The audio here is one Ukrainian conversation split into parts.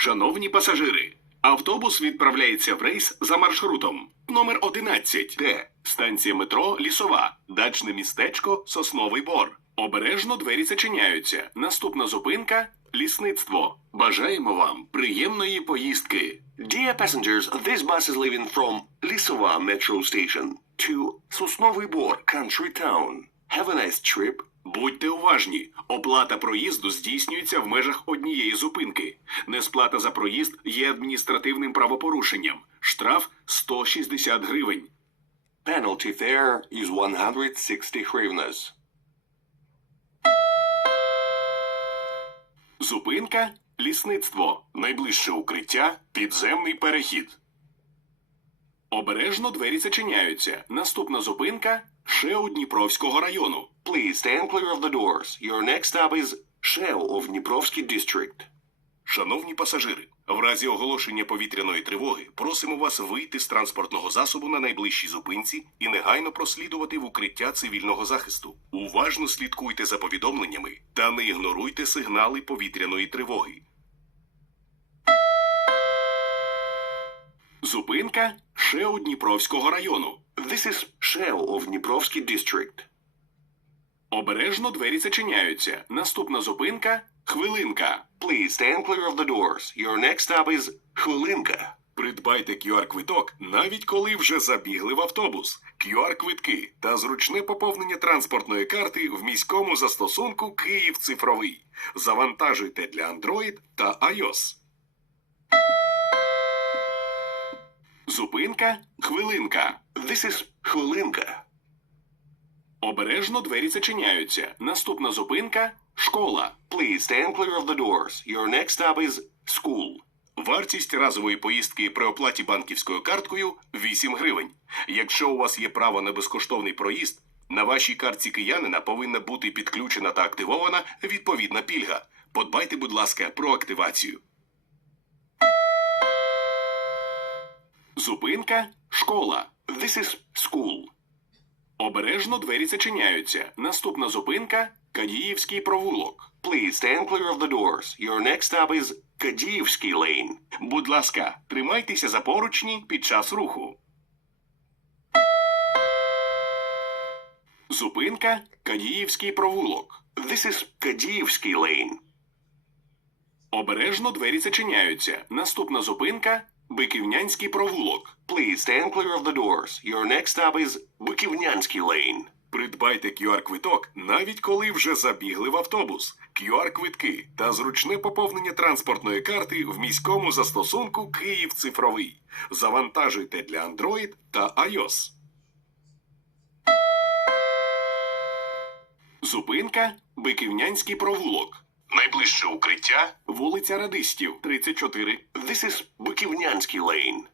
Шановні пасажири, автобус відправляється в рейс за маршрутом номер 11, де станція метро Лісова, дачне містечко Сосновий Бор. Обережно двері зачиняються. Наступна зупинка лісництво. Бажаємо вам приємної поїздки. Dear passengers, this bus is leaving from Lisova Metro Station to Sosnovy Bor Country Town. Have a nice trip. Будьте уважні, оплата проїзду здійснюється в межах однієї зупинки. Несплата за проїзд є адміністративним правопорушенням. Штраф 160 гривень. Penalty fare is 160 hryvnias. Зупинка лісництво. Найближче укриття підземний перехід. Обережно двері зачиняються. Наступна зупинка ШЕУ Дніпровського району. Please stand clear of the doors. Your next stop is Shell of Dniprovsky District. Шановні пасажири, в разі оголошення повітряної тривоги просимо вас вийти з транспортного засобу на найближчій зупинці і негайно прослідувати в укриття цивільного захисту. Уважно слідкуйте за повідомленнями та не ігноруйте сигнали повітряної тривоги. Зупинка ШЕУ Дніпровського району. This is Shell of Dniprovsky District. Обережно двері зачиняються. Наступна зупинка хвилинка. Please stand clear of the doors. Your next stop is Hulinka. Придбайте QR-квиток, навіть коли вже забігли в автобус. QR-квитки та зручне поповнення транспортної карти в міському застосунку Київ цифровий. Завантажуйте для Android та iOS. Зупинка хвилинка. This is Hulinka. Обережно двері зачиняються. Наступна зупинка школа. Please stand clear of the doors. Your next stop is school. Вартість разової поїздки при оплаті банківською карткою 8 гривень. Якщо у вас є право на безкоштовний проїзд, на вашій картці киянина повинна бути підключена та активована відповідна пільга. Подбайте, будь ласка, про активацію. Зупинка школа. This is school. Обережно двері зачиняються. Наступна зупинка Кадіївський провулок. Please stand clear of the doors. Your next stop is Kadyivsky Lane. Будь ласка, тримайтеся за поручні під час руху. Зупинка Кадіївський провулок. This is Kadyivsky Lane. Обережно двері зачиняються. Наступна зупинка Биківнянський провулок. Please stand clear of the doors. Your next stop is Bukivnyansky Lane. Придбайте QR-квиток, навіть коли вже забігли в автобус. QR-квитки та зручне поповнення транспортної карти в міському застосунку Київ цифровий. Завантажуйте для Android та iOS. Зупинка Биківнянський провулок. Найближче укриття вулиця Радистів, 34. This is Bukivnyansky Лейн.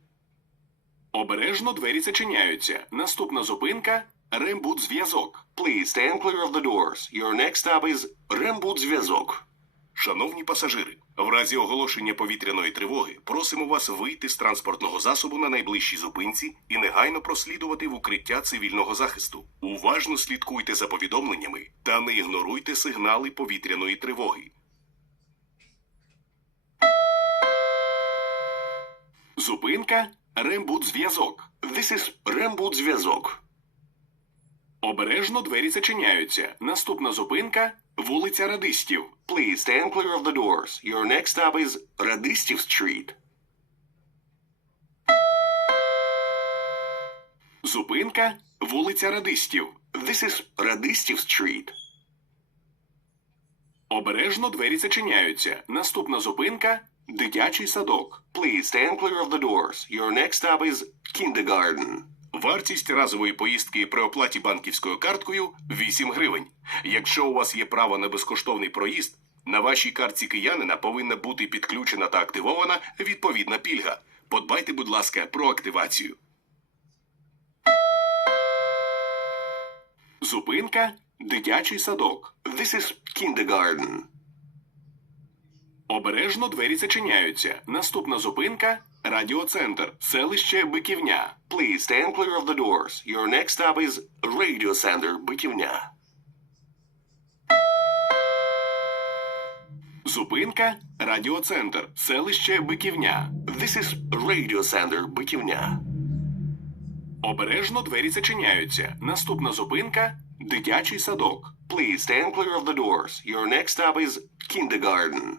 Обережно двері зачиняються. Наступна зупинка Рембудзв'язок. Please stand clear of the doors. Your next stop is Rembudзв'язок. Шановні пасажири, в разі оголошення повітряної тривоги просимо вас вийти з транспортного засобу на найближчій зупинці і негайно прослідувати в укриття цивільного захисту. Уважно слідкуйте за повідомленнями та не ігноруйте сигнали повітряної тривоги. Зупинка Рембудзв'язок. This is Rembudзв'язок. Обережно двері зачиняються. Наступна зупинка вулиця Радистів. Please stand clear of the doors. Your next stop is Radistov Street. Зупинка вулиця Радистів. This is Radistov Street. Обережно двері зачиняються. Наступна зупинка дитячий садок. Please stand clear of the doors. Your next stop is Kindergarten. Вартість разової поїздки при оплаті банківською карткою 8 гривень. Якщо у вас є право на безкоштовний проїзд, на вашій картці киянина повинна бути підключена та активована відповідна пільга. Подбайте, будь ласка, про активацію. Зупинка дитячий садок. This is Kindergarten. Обережно двері зачиняються. Наступна зупинка радіоцентр, селище Биківня. Please stand clear of the doors. Your next stop is Radio Center Bukivnya. Зупинка Радіоцентр, селище Биківня. This is Radio Center Биківня. Обережно двері зачиняються. Наступна зупинка дитячий садок. Please stand clear of the doors. Your next stop is kindergarten.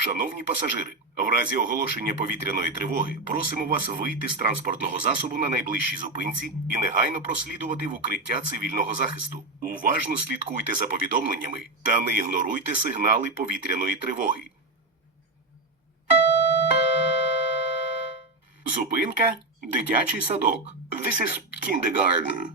Шановні пасажири, в разі оголошення повітряної тривоги просимо вас вийти з транспортного засобу на найближчій зупинці і негайно прослідувати в укриття цивільного захисту. Уважно слідкуйте за повідомленнями та не ігноруйте сигнали повітряної тривоги. Зупинка дитячий садок. This is kindergarten.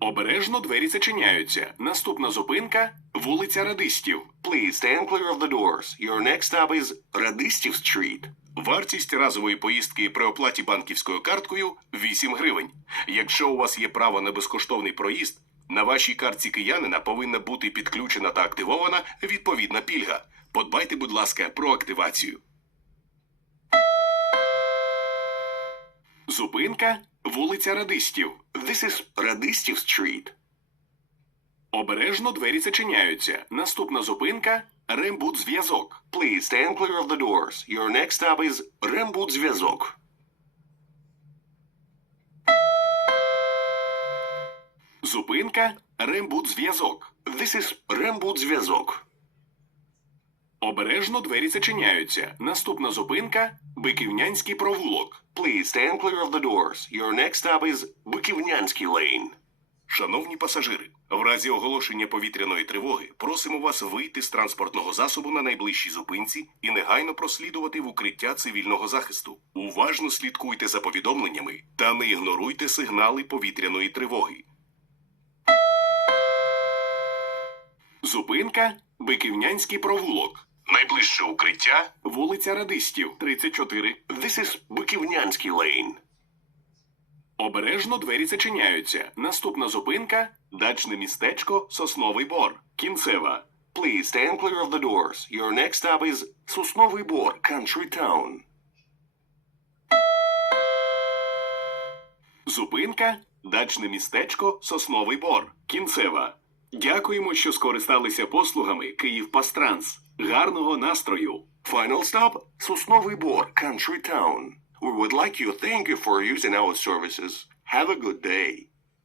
Обережно двері зачиняються. Наступна зупинка вулиця Радистів. Please stand clear of the doors. Your next stop is Radistів Street. Вартість разової поїздки при оплаті банківською карткою 8 гривень. Якщо у вас є право на безкоштовний проїзд, на вашій картці киянина повинна бути підключена та активована відповідна пільга. Подбайте, будь ласка, про активацію. Зупинка вулиця Радистів. This is Радистів Street. Обережно двері зачиняються. Наступна зупинка Рембудзв'язок. Please stand clear of the doors. Your next stop is Рембудзв'язок. Зупинка Рембудзв'язок. This is Рембудзв'язок. Обережно двері зачиняються. Наступна зупинка Биківнянський провулок. Please stand clear of the doors. Your next stop is Биківнянський Lane. Шановні пасажири, в разі оголошення повітряної тривоги просимо вас вийти з транспортного засобу на найближчій зупинці і негайно прослідувати в укриття цивільного захисту. Уважно слідкуйте за повідомленнями та не ігноруйте сигнали повітряної тривоги. Зупинка Биківнянський провулок. Найближче укриття вулиця Радистів, 34. This is Биківнянський Lane. Обережно двері зачиняються. Наступна зупинка дачне містечко Сосновий Бор. Кінцева. Please stand clear of the doors. Your next stop is Сосновий Бор, Country Town. Зупинка дачне містечко Сосновий Бор. Кінцева. Дякуємо, що скористалися послугами Київ Пастранс. Гарного настрою! Final stop, Сосновий Бор, Country Town. We would like to thank you for using our services. Have a good day.